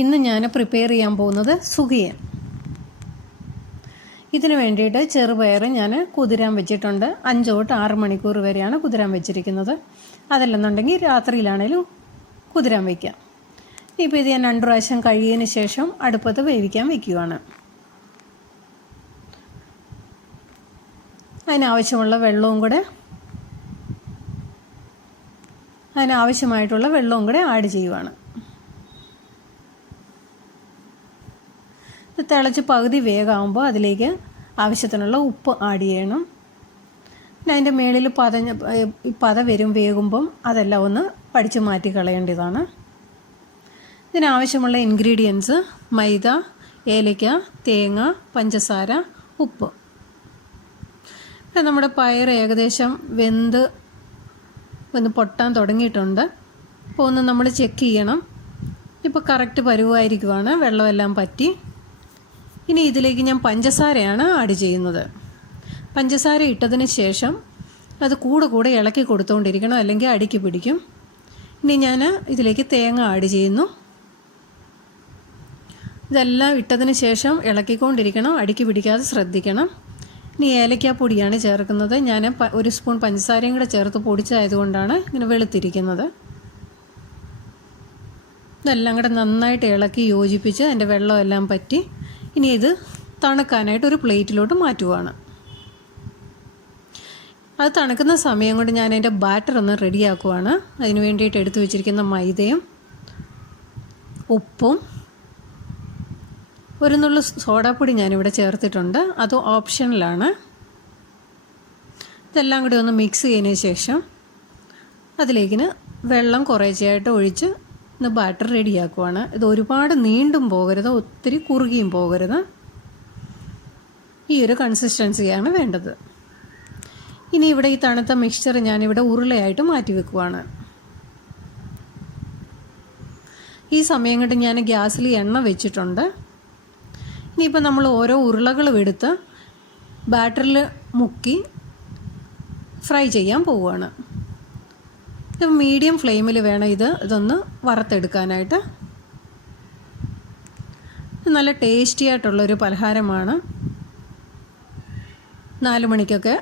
ഇന്ന് ഞാൻ പ്രിപ്പയർ ചെയ്യാൻ പോകുന്നത് സുഖിയൻ. ഇതിന് വേണ്ടിയിട്ട് ചെറുപയർ ഞാൻ കുതിരാൻ വെച്ചിട്ടുണ്ട്. 5 തൊട്ട് 6 മണിക്കൂർ വരെയാണ് കുതിരാൻ വെച്ചിരിക്കുന്നത്. അതല്ലെന്നുണ്ടെങ്കിൽ രാത്രിയിലാണേലും കുതിരാൻ വയ്ക്കാം. ഇപ്പോൾ ഇത് ഞാൻ 2 പ്രാവശ്യം കഴുകിയതിന് ശേഷം അടുപ്പത്ത് വേവിക്കാൻ വയ്ക്കുകയാണ്. അതിനാവശ്യമായിട്ടുള്ള വെള്ളവും കൂടെ ആഡ് ചെയ്യുവാണ്. തിളച്ച് പകുതി വേഗമാകുമ്പോൾ അതിലേക്ക് ആവശ്യത്തിനുള്ള ഉപ്പ് ആഡ് ചെയ്യണം. പിന്നെ അതിൻ്റെ മുകളിൽ പത വേകുമ്പം അതെല്ലാം ഒന്ന് പഠിച്ച് മാറ്റി കളയേണ്ടതാണ്. ഇതിനാവശ്യമുള്ള ഇൻഗ്രീഡിയൻസ് മൈദ, ഏലക്ക, തേങ്ങ, പഞ്ചസാര, ഉപ്പ്. നമ്മുടെ പയർ ഏകദേശം വെന്ത് ഒന്ന് പൊട്ടാൻ തുടങ്ങിയിട്ടുണ്ട്. അപ്പോൾ ഒന്ന് നമ്മൾ ചെക്ക് ചെയ്യണം. ഇപ്പോൾ കറക്റ്റ് പരുവായിരിക്കുവാണ്, വെള്ളമെല്ലാം പറ്റി. ഇനി ഇതിലേക്ക് ഞാൻ പഞ്ചസാരയാണ് ആഡ് ചെയ്യുന്നത്. പഞ്ചസാര ഇട്ടതിന് ശേഷം അത് കൂടെ ഇളക്കി കൊടുത്തുകൊണ്ടിരിക്കണം, അല്ലെങ്കിൽ അടിക്ക് പിടിക്കും. ഇനി ഞാൻ ഇതിലേക്ക് തേങ്ങ ആഡ് ചെയ്യുന്നു. ഇതെല്ലാം ഇട്ടതിന് ശേഷം ഇളക്കിക്കൊണ്ടിരിക്കണം, അടിക്ക് പിടിക്കാതെ ശ്രദ്ധിക്കണം. ഇനി ഏലക്കാപ്പൊടിയാണ് ചേർക്കുന്നത്. ഞാൻ 1 സ്പൂൺ പഞ്ചസാരയും കൂടെ ചേർത്ത് പൊടിച്ചതായതുകൊണ്ടാണ് ഇങ്ങനെ വെളുത്തിരിക്കുന്നത്. ഇതെല്ലാം കൂടെ നന്നായിട്ട് ഇളക്കി യോജിപ്പിച്ച് അതിൻ്റെ വെള്ളമെല്ലാം പറ്റി ഇനി ഇത് തണുക്കാനായിട്ട് ഒരു പ്ലേറ്റിലോട്ട് മാറ്റുവാണ്. അത് തണുക്കുന്ന സമയം കൊണ്ട് ഞാൻ അതിൻ്റെ ബാറ്റർ ഒന്ന് റെഡിയാക്കുവാണ്. അതിന് വേണ്ടിയിട്ട് എടുത്തു വെച്ചിരിക്കുന്ന മൈദയും ഉപ്പും 1 നുള്ളു സോഡാപ്പൊടി ഞാനിവിടെ ചേർത്തിട്ടുണ്ട്. അത് ഓപ്ഷണലാണ്. ഇതെല്ലാം കൂടി ഒന്ന് മിക്സ് ചെയ്തതിന് ശേഷം അതിലേക്കിന് വെള്ളം കുറേശ്ശെയായിട്ട് ഒഴിച്ച് ഇന്ന് ബാറ്റർ റെഡിയാക്കുവാണ്. ഇത് ഒരുപാട് നീണ്ടും പോകരുത്, ഒത്തിരി കുറുകിയും പോകരുത്. ഈ ഒരു കൺസിസ്റ്റൻസിയാണ് വേണ്ടത്. ഇനി ഇവിടെ ഈ തണുത്ത മിക്സ്ചർ ഞാനിവിടെ ഉരുളയായിട്ട് മാറ്റി വെക്കുവാണ്. ഈ സമയം കൊണ്ട് ഞാൻ ഗ്യാസിൽ എണ്ണ വെച്ചിട്ടുണ്ട്. ഇനിയിപ്പോൾ നമ്മൾ ഓരോ ഉരുളകളും എടുത്ത് ബാറ്ററിൽ മുക്കി ഫ്രൈ ചെയ്യാൻ പോവുകയാണ്. മീഡിയം ഫ്ലെയിമിൽ വേണം ഇതൊന്ന് വറുത്തെടുക്കാനായിട്ട്. നല്ല ടേസ്റ്റി ആയിട്ടുള്ളൊരു പലഹാരമാണ്. 4 മണിക്കൊക്കെ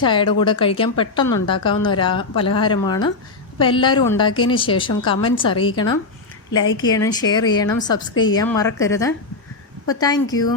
ചായയുടെ കൂടെ കഴിക്കാൻ പെട്ടെന്നുണ്ടാക്കാവുന്ന ഒരു പലഹാരമാണ്. അപ്പോൾ എല്ലാവരും ഉണ്ടാക്കിയതിന് ശേഷം കമൻറ്റ്സ് അറിയിക്കണം, ലൈക്ക് ചെയ്യണം, ഷെയർ ചെയ്യണം, സബ്സ്ക്രൈബ് ചെയ്യാൻ മറക്കരുത്. അപ്പോൾ താങ്ക് യു.